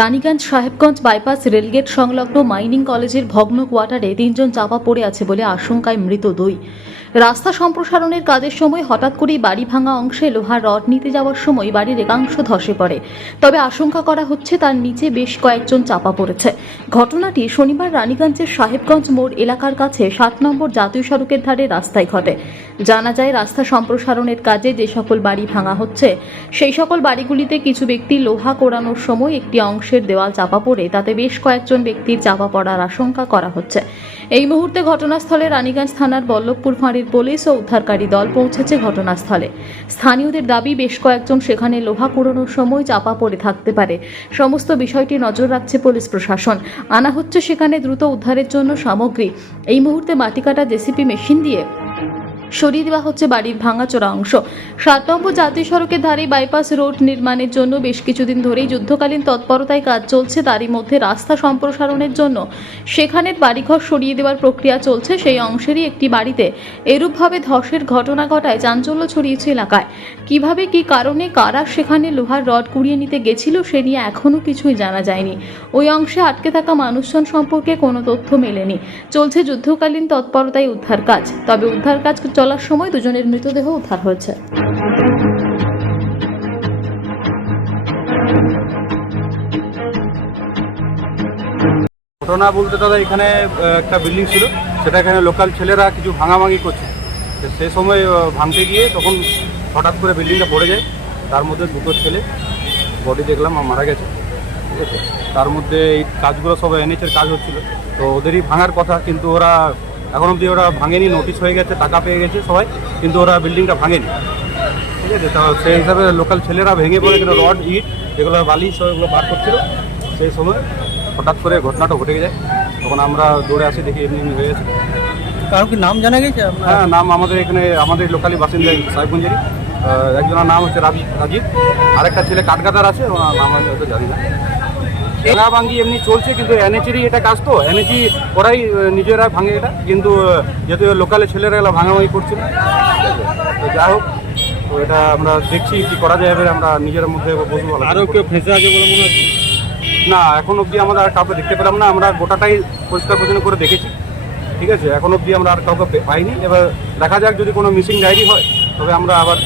Raniganj Sahebganj bypass rail gate সংলগ্ন mining কলেজের ভগ্ন কোয়ার্টারে 3 জন চাপা পড়ে আছে বলে আশঙ্কায় মৃত 2। রাস্তা সম্প্রসারণের কাজের সময় হঠাৎ করেই বাড়ি ভাঙা অংশে লোহার রড নিতে যাওয়ার সময় বাড়ির একাংশ ধসে পড়ে। তবে আশঙ্কা করা হচ্ছে তার নিচে বেশ কয়েকজন চাপা পড়েছে। ঘটনাটি শনিবার রানীগঞ্জের সাহেবগঞ্জ মোড় এলাকার কাছে 7 নম্বর জাতীয় সড়কের ধারে রাস্তায় ঘটে। জানা যায়, রাস্তা সম্প্রসারণের কাজে যে সকল বাড়ি ভাঙা হচ্ছে সেই সকল বাড়িগুলিতে কিছু ব্যক্তি লোহা কোড়ানোর সময় একটি অংশের দেওয়াল চাপা পড়ে তাতে বেশ কয়েকজন ব্যক্তির চাপা পড়ার আশঙ্কা করা হচ্ছে। এই মুহূর্তে ঘটনাস্থলে রানীগঞ্জ থানার বল্লভপুর ফাঁড়ির পুলিশ ও উদ্ধারকারী দল পৌঁছেছে ঘটনাস্থলে। স্থানীয়দের দাবি, বেশ কয়েকজন সেখানে লোহা কুড়ানোর সময় চাপা পড়ে থাকতে পারে। সমস্ত বিষয়টি নজর রাখছে পুলিশ প্রশাসন। আনা হচ্ছে সেখানে দ্রুত উদ্ধারের জন্য সামগ্রী। এই মুহূর্তে মাটি কাটা জেসিপি মেশিন দিয়ে সরিয়ে দেওয়া হচ্ছে বাড়ির ভাঙাচোরা অংশ। 7 নম্বর জাতীয় সড়কের ধারে বাইপাস রোড নির্মাণের জন্য বেশ কিছুদিন ধরেই যুদ্ধকালীন তৎপরতায় কাজ চলছে। তারই মধ্যে রাস্তা সম্প্রসারণের জন্য সেখানের বাড়িঘর সরিয়ে দেওয়ার প্রক্রিয়া চলছে। সেই অংশেরই একটি বাড়িতে এরূপভাবে ধসের ঘটনা ঘটায় চাঞ্চল্য ছড়িয়েছে এলাকায়। কিভাবে, কি কারণে, কারা সেখানে লোহার রড কুড়িয়ে নিতে গেছিল সে নিয়ে এখনও কিছুই জানা যায়নি। ওই অংশে আটকে থাকা মানুষজন সম্পর্কে কোনো তথ্য মেলেনি। চলছে যুদ্ধকালীন তৎপরতায় উদ্ধার কাজ। তবে উদ্ধার কাজ চলার সময় 2 জনের মৃতদেহ উদ্ধার হয়েছে। ঘটনা বলতে দাদা, এখানে একটা বিল্ডিং ছিল, সেটা এখানে লোকাল ছেলেরা কিছু ভাঙাভাঙি করছে। সেই সময় ভাঙতে গিয়ে তখন হঠাৎ করে বিল্ডিংটা পড়ে যায়। তার মধ্যে 2টো ছেলে বডি দেখলাম মারা গেছে। ঠিক আছে, তার মধ্যে এই কাজগুলো সব এনএইচের কাজ হচ্ছিল, তো ওদেরই ভাঙার কথা, কিন্তু ওরা এখন অবধি ওরা ভাঙেনি। নোটিশ হয়ে গেছে, টাকা পেয়ে গেছে সবাই, কিন্তু ওরা বিল্ডিংটা ভাঙেনি। ঠিক আছে, তো সেই হিসাবে লোকাল ছেলেরা ভেঙে পড়ে কিন্তু রড, ইট, এগুলো বালি সব এগুলো বার করছিল। সেই সময় হঠাৎ করে ঘটনাটা ঘটে যায়। তখন আমরা দৌড়ে আসি, দেখি এমনি হয়ে গেছে। কারো কি নাম জানা গেছে? হ্যাঁ, নাম আমাদের এখানে আমাদের লোকালি বাসিন্দা সাহেবগঞ্জেরই। একজনের নাম হচ্ছে রাজীব, আরেকটা ছেলে কাঠগাদার আছে, ওনার নাম আমি হয়তো জানি না। ভাঙি এমনি চলছে, কিন্তু এনএচেরই এটা কাজ, তো এনএচি ওরাই নিজেরা ভাঙে এটা, কিন্তু যেহেতু লোকালে ছেলেরা এগুলো ভাঙাভাঙি করছিল। তো যাই হোক, তো এটা আমরা দেখছি কি করা যায়, এবারে আমরা নিজের মধ্যে বসবো। আরও কেউ ফেঁসে আছে বলে মনে হচ্ছে? না, এখন অবধি আমরা আর কাউকে দেখতে পেলাম না। আমরা গোটাটাই পরিষ্কার পরিচ্ছন্ন করে দেখেছি। ঠিক আছে, এখন অবধি আমরা আর কাউকে পাইনি। এবার দেখা যাক, যদি কোনো মিসিং ডায়েরি হয় তবে আমরা আবার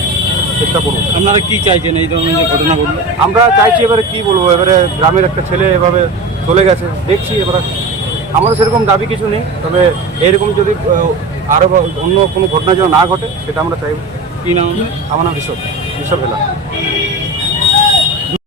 চেষ্টা করবো। আপনারা কি চাইছেন এই ধরনের যে ঘটনা ঘটলো? আমরা চাইছি, এবারে কি বলবো, এবারে গ্রামের একটা ছেলে এভাবে চলে গেছে, দেখছি। এবারে আমাদের সেরকম দাবি কিছু নেই, তবে এরকম যদি আরও অন্য কোনো ঘটনা যেন না ঘটে সেটা আমরা চাইব। কী নাম? আমার নাম ঋষভ হেলা।